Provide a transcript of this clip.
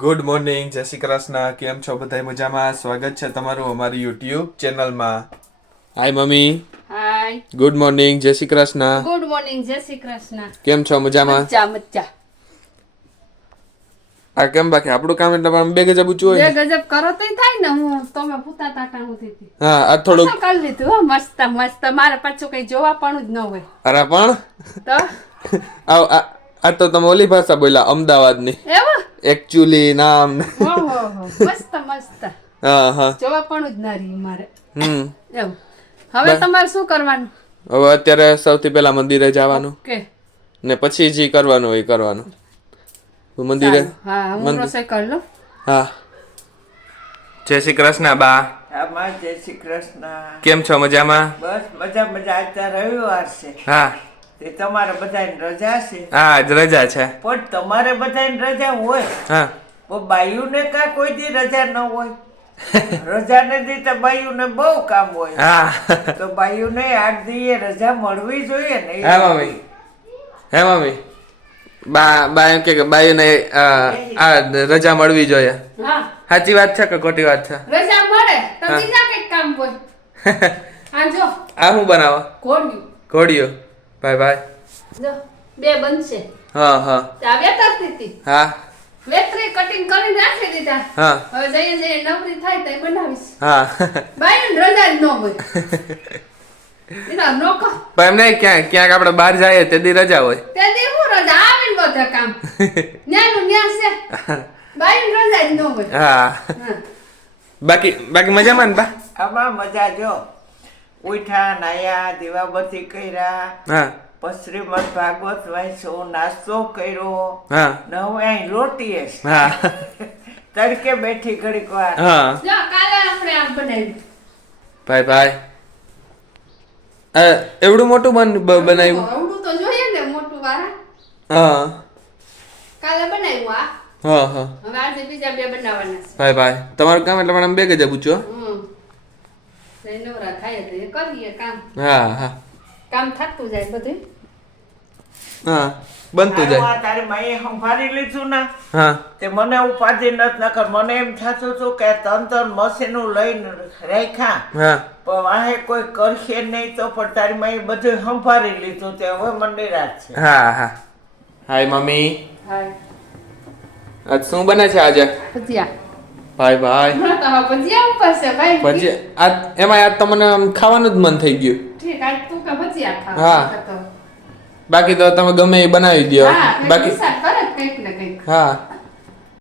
Good morning, જય શ્રી કૃષ્ણ. કેમ છો બધા? મજામાં? સ્વાગત છે તમારું અમારી યુટ્યુબ ચેનલમાં. Hi mummy. હાય. ગુડ મોર્નિંગ, જય શ્રી કૃષ્ણ. ગુડ મોર્નિંગ, જય શ્રી કૃષ્ણ. કેમ છો? મજામાં? મજા. આ કેમ બાકી આપણું કામ એટલે આમ બે ગજબ ઊંચું હોય બે ગજબ કરો તો થાય ને. હું તમે પૂતા તાકા હોતી હતી. હા, આ થોડું કરી લીધું હો, મસ્ત મસ્ત. મારે પાછું કઈ જોવા પણ જ ન હોય અરે પણ તો આ તો તમે ઓલી ભાષા બોલ્યા અમદાવાદની એવું એકચ્યુઅલી નામ. ઓહો મસ્ત મસ્ત. હા હા જોવા પણ જ ના રહી મારે એવું. હવે બસ. તમારે શું કરવાનું? હવે અત્યારે સૌથી પહેલા મંદિરે જવાનું કે ને પછી જે કરવાનું હોય એ કરવાનું. મંદિરે હા હું રસોઈ કરી લઉં. હા. જય શ્રી કૃષ્ણ બા. આમાં જય શ્રી કૃષ્ણ. કેમ છો? મજામાં? બસ મજા મજા. આજ તો રવિવાર છે હા તે તમારે બધાની રજા છે, હા આજ રજા છે. પણ તમારે બધાની રજા હોય હા પણ બાયુને કા કોઈ દી રજા ન હોય. રજા ને દી તો બાયુને બહુ કામ હોય. હા તો બાયુને 8 દીએ રજા મળવી જોઈએ ને. હા મમ્મી. હે મમ્મી, બા એમ કે બાયુને આ રજા મળવી જોઈએ. હા સાચી વાત છે કે ખોટી વાત છે? રજા મળે તો બીજા કઈક કામ હોય. હા જો આ શું બનાવો? ઘોડ્યું ઘોડિયો. Bye bye. જો બે બનશે. હા હા આ વેતરતી હતી. હા વેતરી કટિંગ કરીને રાખી દીધા. હા હવે જઈએ જઈએ નવરી થાય તો બનાવીશ. હા. બાયું રજા જ ન હોય. એના નોકો પણ એમ નહીં, ક્યાંક આપણે બહાર જઈએ તે દી રજા હોય. તે દી હું રજા આવીને બધા કામ ન્યાનું ન્યા છે. બાયું રજા જ ન હોય. હા. હા. બાકી મજામાં ને બા? આમાં મજા જો. ઉઠ્યા, નાયા, દીવાબત્તી કર્યા, હા પછી શ્રીમદ ભાગવત વાંચ્યો, નાસ્તો કર્યો, હા ને હવે અહીં રોટીએ છે. હા તડકે બેઠી ઘડીક વાર. હા. જો કાલે આપણે આમ બનાવ્યું. Bye bye. એવડું મોટું બનાવ્યું? આવડું તો જોઈએ ને મોટું વાળા. હા કાલે બનાવ્યું આ. હા હા. હવે આજે બીજા બે બનાવવાના છે. Bye bye. તમારું કામ એટલે મને આમ બે ગજબ ઊંચું. તો એ નવરા થાય તો એ કરીએ કામ. હા હા કામ થતું જાય બધું. હા બનતું હારું, જાય. આ તારી માએ સંભાળી લીધું ને હા તે મને ઉપાધિ નથી. નકર મને એમ થતું હતું કે ત્રણ મશીનો લઈને રાખ્યા હા પણ વાહે કોઈ કરશે નહીં તો પણ તારી માએ બધું સંભાળી લીધું તે હવે મને નિરાશ છે. હા હા. Hi mummy. હાય. આજ શું બને છે આજે? ભજીયા. ભાઈ ભાઈ હા તો હવે ભજીયા ઉપર છે ભાઈ. પછી આજ એમાં આજ તો મને આમ ખાવાનું જ મન થઈ ગયું. ઠીક આજ તું કે ભજીયા ખાવ. હા. બાકી તો તમે ગમે એ બનાવી દો. હા બાકી નિશાળ કરે જ કંઈક ને કંઈક. હા